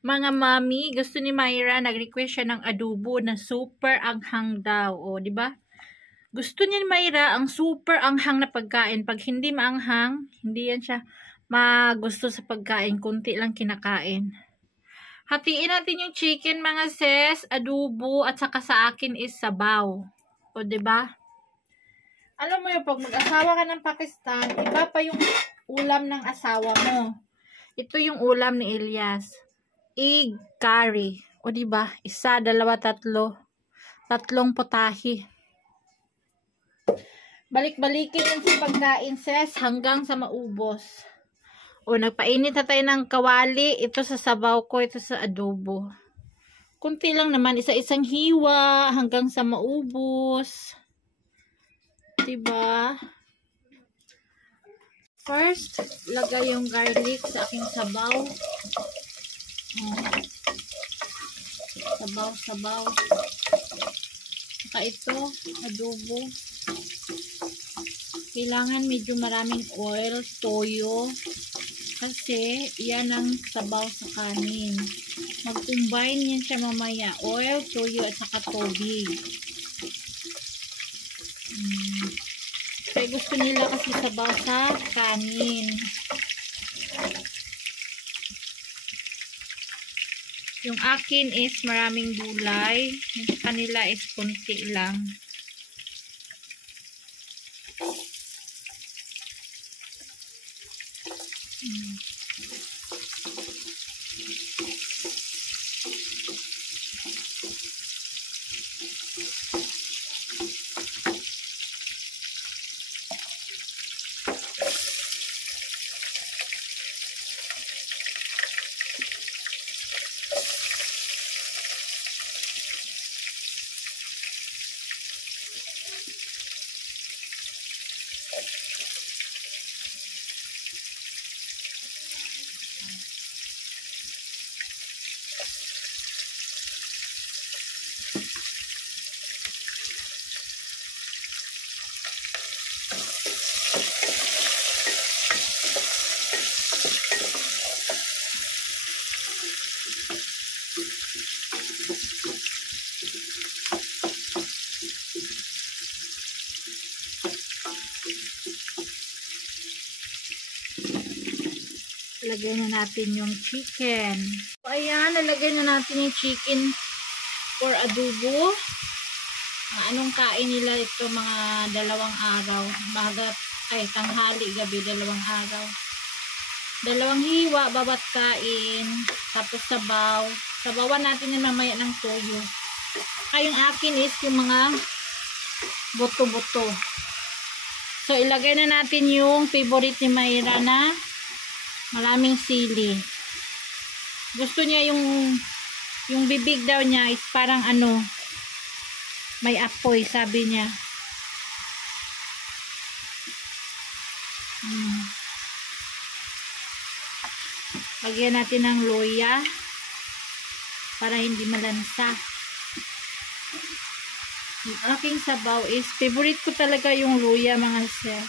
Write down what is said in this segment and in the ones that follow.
Mga mami, gusto ni Myra, nag-request siya ng adobo na super anghang daw. O, di ba? Gusto niya ni Myra ang super anghang na pagkain. Pag hindi maanghang, hindi yan siya magusto sa pagkain. Kunti lang kinakain. Hatiin natin yung chicken, mga sis, adobo, at saka sa akin is sabaw. O, di ba? Alam mo yung pag mag-asawa ka ng Pakistan, iba pa yung ulam ng asawa mo. Ito yung ulam ni Elias. Egg curry. O diba? Isa, dalawa, tatlo. Tatlong potahi. Balik-balikin yun sa pagkain, sis, hanggang sa maubos. O, nagpainit na tayo ng kawali. Ito sa sabaw ko, ito sa adobo. Kunti lang naman, isa-isang hiwa hanggang sa maubos. Diba? First, lagay yung garlic sa aking sabaw. Sabaw. Saka ito, adobo. Kailangan medyo maraming oil, toyo. Kasi, yan ang sabaw sa kanin. Mag-combine yan siya mamaya. Oil, toyo, at saka tubig. Kaya gusto nila kasi sabaw sa kanin. Yung akin is maraming gulay. Yung kanila is kunti lang. Lagay na natin yung chicken. So, ayan, nalagay na natin yung chicken for adobo. Anong kain nila ito, mga 2 araw. Tanghali, gabi, 2 araw. 2 hiwa, bawat kain. Tapos sabaw. Sabawan natin yung mamaya ng toyo. Yung akin is yung mga buto-buto. So, ilagay na natin yung favorite ni Myra na maraming sili. Gusto niya yung bibig daw niya is parang may apoy, sabi niya. Lagyan natin ng luya para hindi malansa. Yung aking sabaw is favorite ko talaga yung luya, mga sis.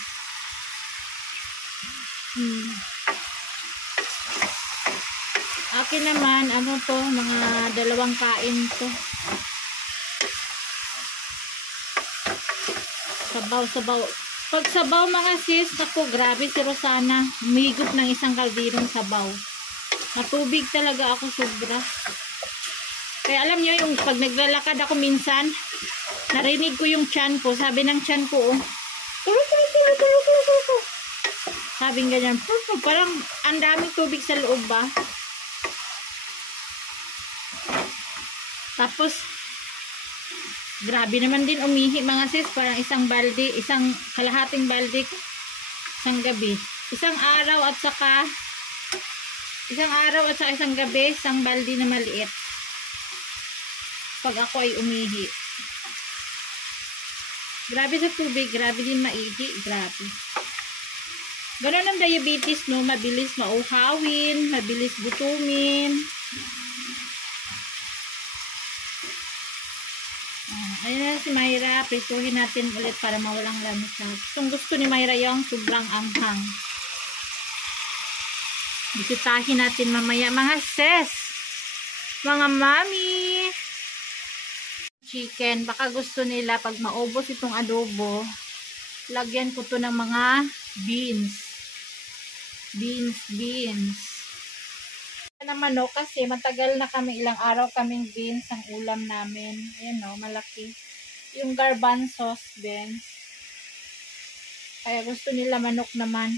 Akin naman, mga 2 kain to. Sabaw. Pag sabaw, mga sis, ako, grabe si Rosana. Humigop ng isang kaldirong sabaw. Matubig talaga ako sobra. Kaya alam niyo, yung pag naglalakad ako minsan, narinig ko yung tiyan ko. Sabi ng tiyan ko, tulo. Sabi ganyan, parang ang daming tubig sa loob ba? Tapos, grabe naman din umihi, mga sis. Parang isang kalahating balde, isang gabi. Isang araw at saka isang gabi, isang balde na maliit. Pag ako ay umihi. Grabe sa tubig, grabe din maihi, grabe. Ganon ang diabetes, no? Mabilis mauhawin, mabilis gutumin. Ayun na si Myra, prituhin natin ulit para mawalang lansa. Gusto ni Myra yung sobrang anghang. Bisitahin natin mamaya mga sis, mga mami. Chicken, baka gusto nila pag maubos itong adobo, lagyan ko to ng mga beans. Beans. Na manok kasi matagal na kami, ilang araw kaming beans ang ulam namin. Ayan o, malaki. Yung garbanzos beans. Kaya gusto nila manok naman.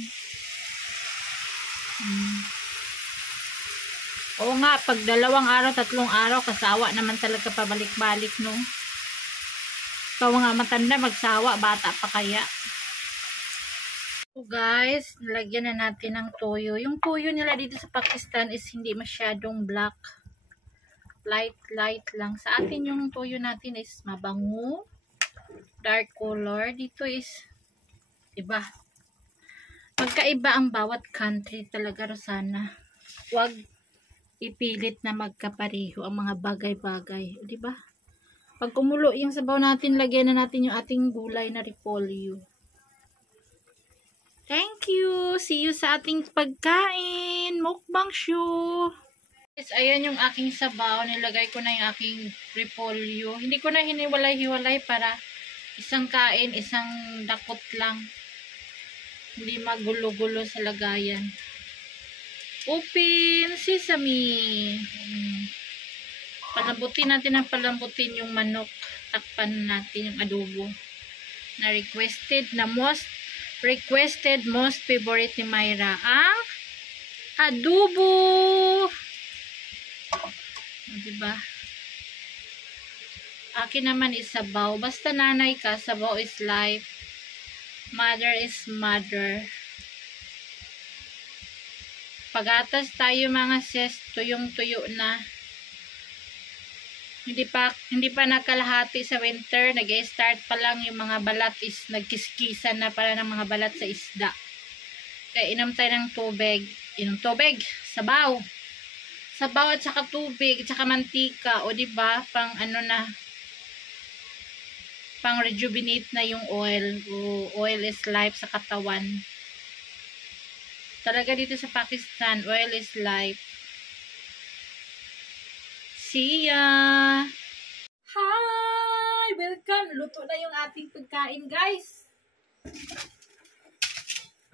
Oo nga, pag 2 araw, 3 araw, kasawa naman talaga pabalik-balik, no? Ikaw nga matanda, magsawa, bata pa kaya. So guys, nilagyan na natin ng toyo. Yung toyo nila dito sa Pakistan is hindi masyadong black. Light lang. Sa atin yung toyo natin is mabango, dark color. Dito is iba. Magkaiba ang bawat country talaga, Rosana. Huwag ipilit na magkapareho ang mga bagay-bagay, di ba? Pag kumulo yung sabaw natin, lagyan na natin yung ating gulay na repolyo. Thank you. See you sa ating pagkain. Mukbang show. Guys, ayan yung aking sabaw. Nilagay ko na yung aking repolyo. Hindi ko na hiniwalay-hiwalay para isang kain, isang dakot lang. Hindi magulo-gulo sa lagayan. Open sesame. Palambutin natin yung manok. Takpan natin yung adobo. Na most favorite ni Myra ang adobo. Diba? Akin naman is sabaw. Basta nanay ka, sabaw is life. Mother is mother. Pagatas tayo mga sis, tuyong-tuyo na. Hindi pa nakalahati sa winter, nag-start pa lang yung mga balat is nagkiskisan na para ng mga balat sa isda. Kaya inom tayo ng tubig. Sabaw. Sabaw at saka tubig, at saka mantika, o di ba? Pang rejuvenate na yung oil. Oil is life sa katawan. Talaga dito sa Pakistan, oil is life. See ya! Hi! Welcome! Luto na yung ating pagkain, guys.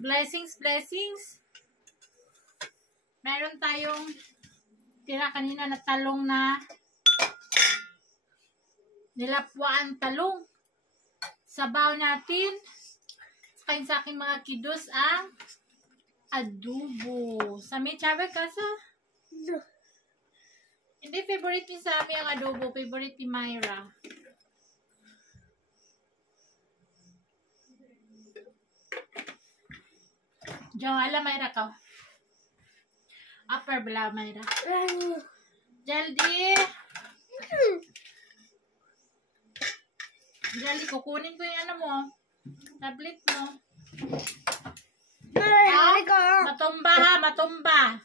Blessings. Meron tayong tira kanina na talong na nilapwaan talong. Sabaw natin. Kain sa aking mga kiddos ang adobo. Sami chabe kasa? No. Hindi favorite ni Sami ang adobo, favorite ni Myra. Jawala Myra ka. Upper bala Myra. Jaldi. Jaldi, kukunin ko yung tablet mo. Matumba.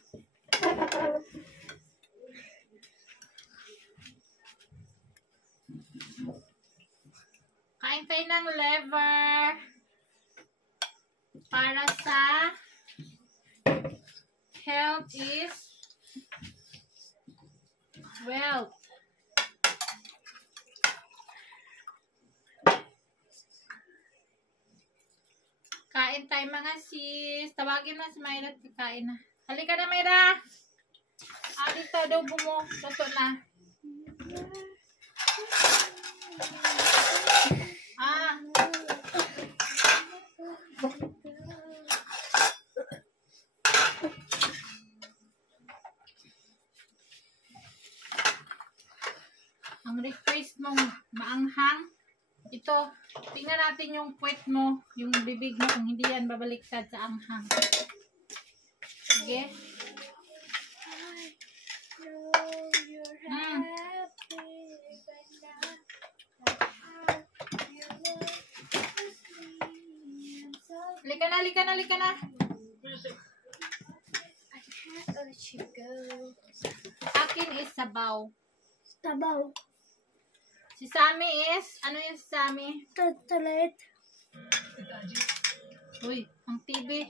Kain tayo ng liver para sa health is wealth. Kain tayo mga sis. Tawagin na si Myra at kain na. Halika na Myra. Dito adobo mo. Luto na. Ang request mong maanghang. Ito, tingnan natin yung puwet mo, yung bibig mo, kung hindi yan babaliktad sa anghang. Sige. Halika na. Akin is sabaw. Si Sami is, ano yung si Sami? Toilet. Uy, ang TV.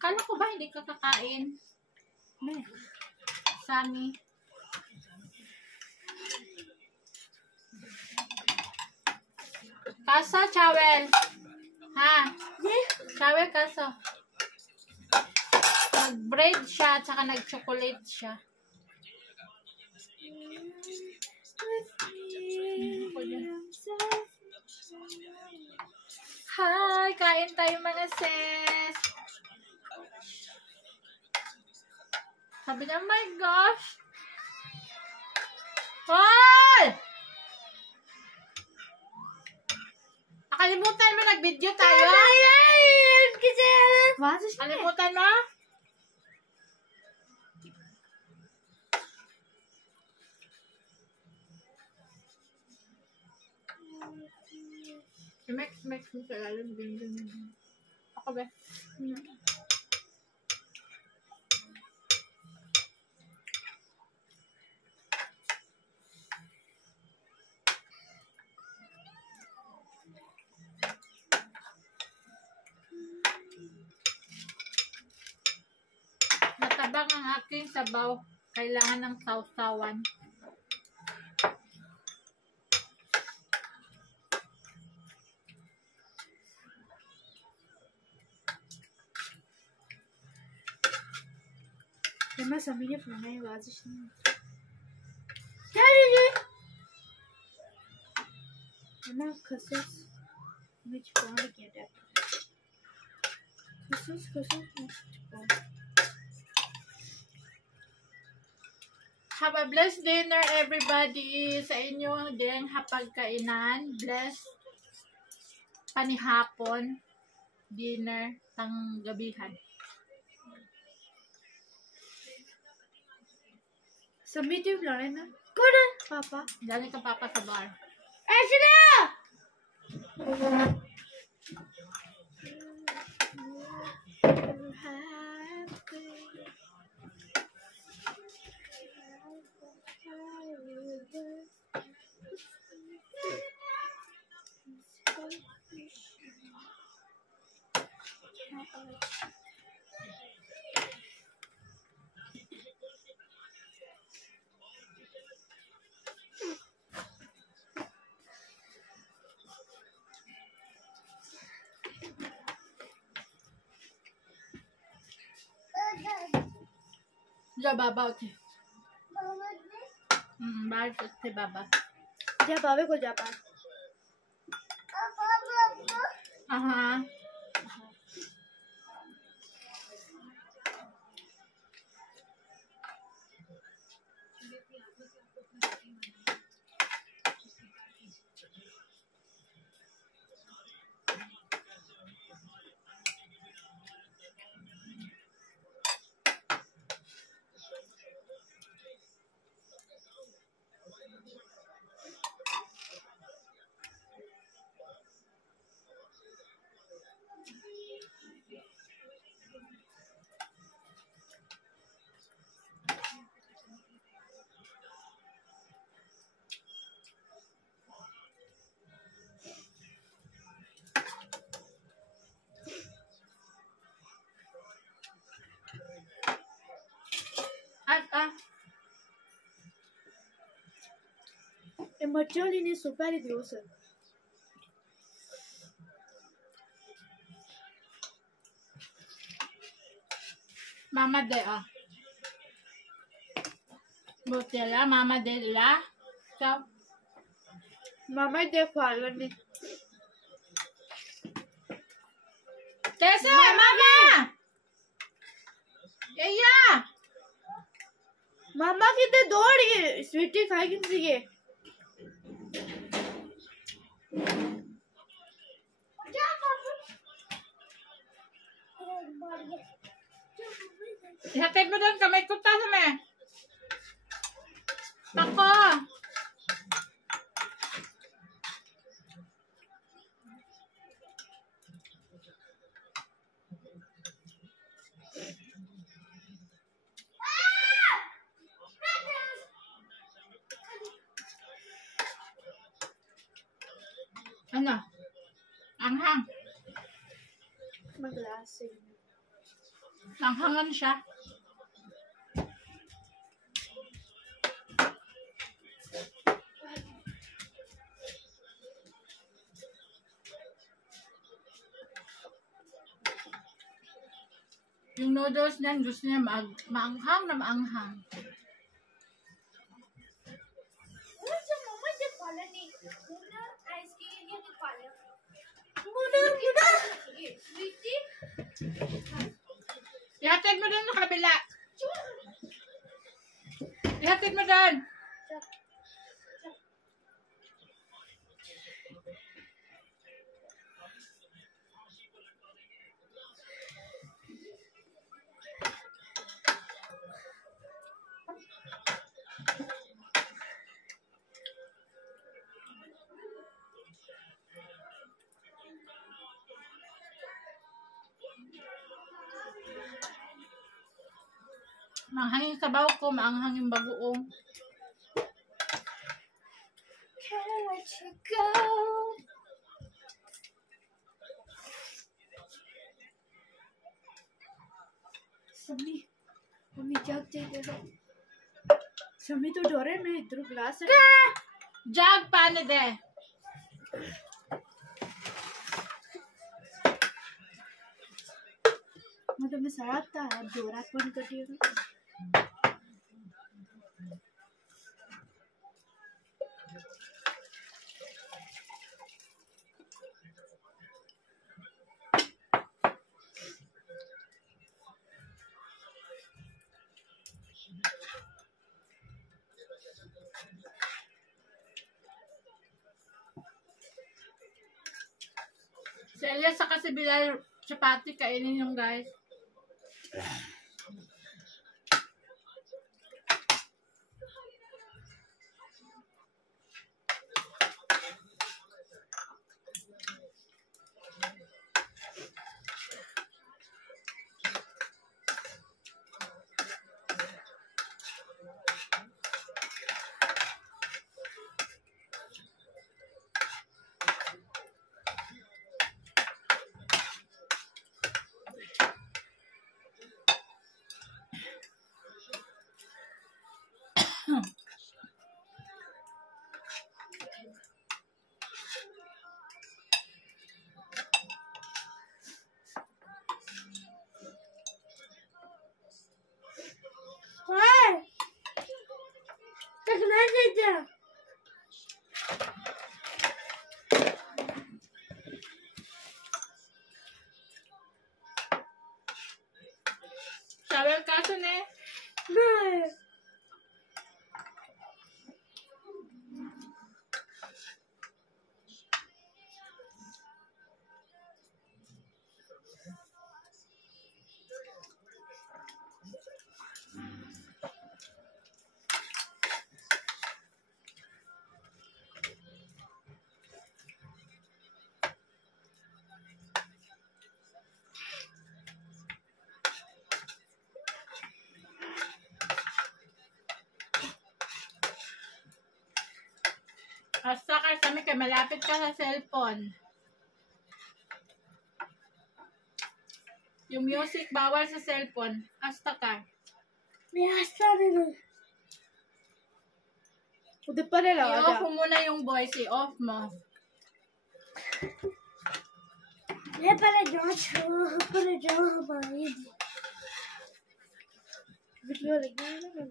Kala ko ba hindi ka kakain? Sani. Kaso, Chawel. Ha? Chawel, kaso. Nag-bread siya, tsaka nag-chocolate siya. Hi! Kain tayo mga sis! Sabi niya, oh my gosh! Hoy! Kalimutan mo, nag-video tayo? Kalimutan mo? Max mo sa lalim. Ako ba? Matabang ang aking sabaw. Kailangan ng sausawan. मैं समझ नहीं पा रही वाजिश नहीं मैं खसखस मिर्च पाउडर किया था खसखस Have a blessed dinner, everybody. Sa inyo din hapagkainan. Blessed panihapon. Dinner tang gabihan. समी ट्यूब लड़े ना कौन है पापा Dali ka papa sa bar. ऐसे ना Ja baba uti. Bahar se baba. जा बाबे को जा पास Aha. Immaturely ne super diyorsun. Mama de Botella, mama de la. Ciao. Mama de falan ne? Tessa, mama! Eya! Mama कितने दौड़ गए स्वीटी खाएगी किसी Ihatid mo doon, kamay ko ta sa me. Tako. Ano? Anghang. maglasing. Nanghangan siya. Yung noodles niyan, gusto niya maanghang na maanghang. Ihatid mo dun sa kabila. Ihatid mo dun. Maanghang yung sabaw ko, maanghang yung bagoong. Can I let you go? Mummy jug चाहिए समी तो डरे मैं इधर glass Jug paano de? मतलब मैं साथ था जोरात बंद कर दिया Si Elias sa kasi Bilal chapati kainin yung guys. Shower ka to ne? Hasta ka kami kay malapit ka sa cellphone. Yung music bawal sa cellphone. Hasta ka. मैं हंसा रही हूँ उधर पर है लगा I-off mo muna yung voice. I-off mo. ये पहले जाओ हमारी वीडियो लगी है ना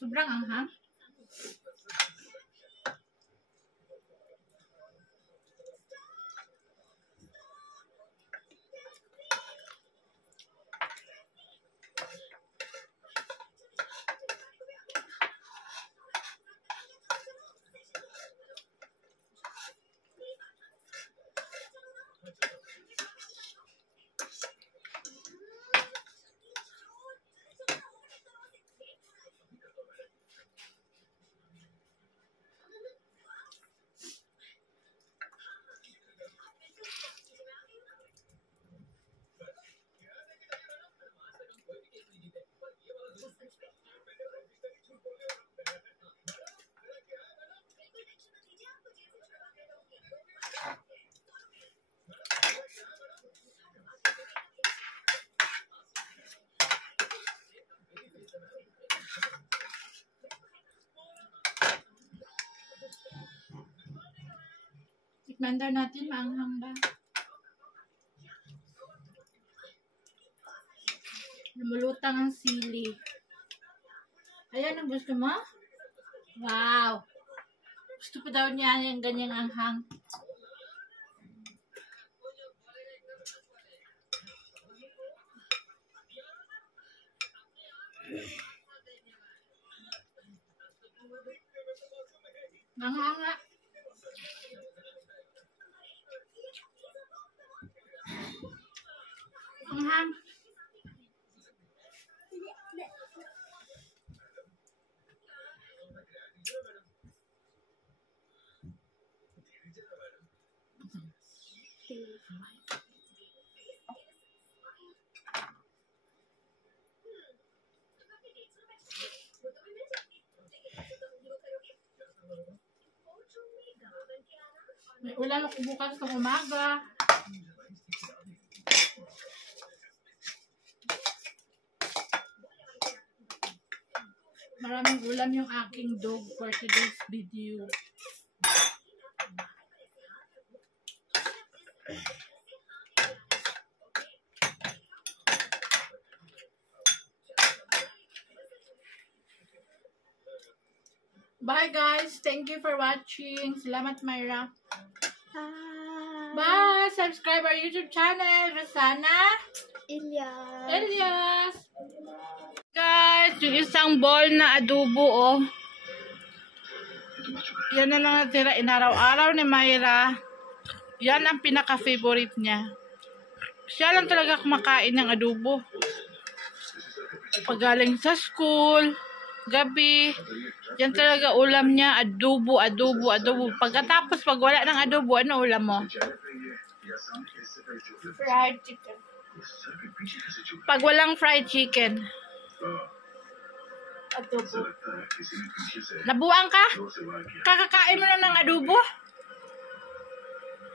Sobrang anghang. Tikman daw natin, maanghang ba? Lumulutang ang sili. Ayan ang gusto mo? Wow! Gusto pa daw niya yung ganyang anghang. Anghang. Anghang. May ulan ako bukas ng umaga. Maraming ulam yung aking dog for today's video. Bye guys. Thank you for watching. Salamat Myra. Bye. Subscribe our YouTube channel. Rosana Elias. Guys, yung isang bowl na adobo, oh. Yan na lang natira. Inaraw-araw ni Myra. Yan ang pinaka-favorite niya. Siya lang talaga kumakain ng adobo. Pagaling sa school, gabi, yan talaga ulam niya. Adobo. Pagkatapos, pag wala ng adobo, ano ulam mo? Fried chicken. Pag walang fried chicken, adobo. Nabuang ka? Kakakain mo na ng adobo?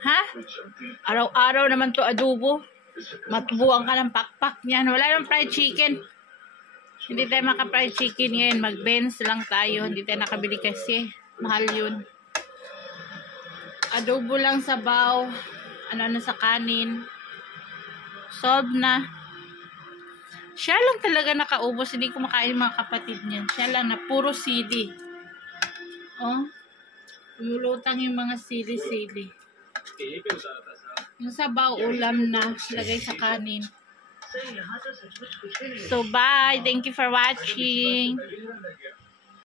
Ha? Araw-araw naman to adobo. Matubuang ka ng pakpak niyan. Wala nang fried chicken. Hindi tayo maka-fried chicken ngayon. Mag-Benz lang tayo. Hindi tayo nakabili kasi. Mahal yun. Adobo lang sabaw. Ano sa kanin. Solve na. Siya lang talaga nakaubos. Hindi kumakain mga kapatid niya. Siya lang na puro sili. Oh. Umulutang yung mga sili-sili. Yung sabaw, ulam na. Lagay sa kanin. So, bye. Thank you for watching.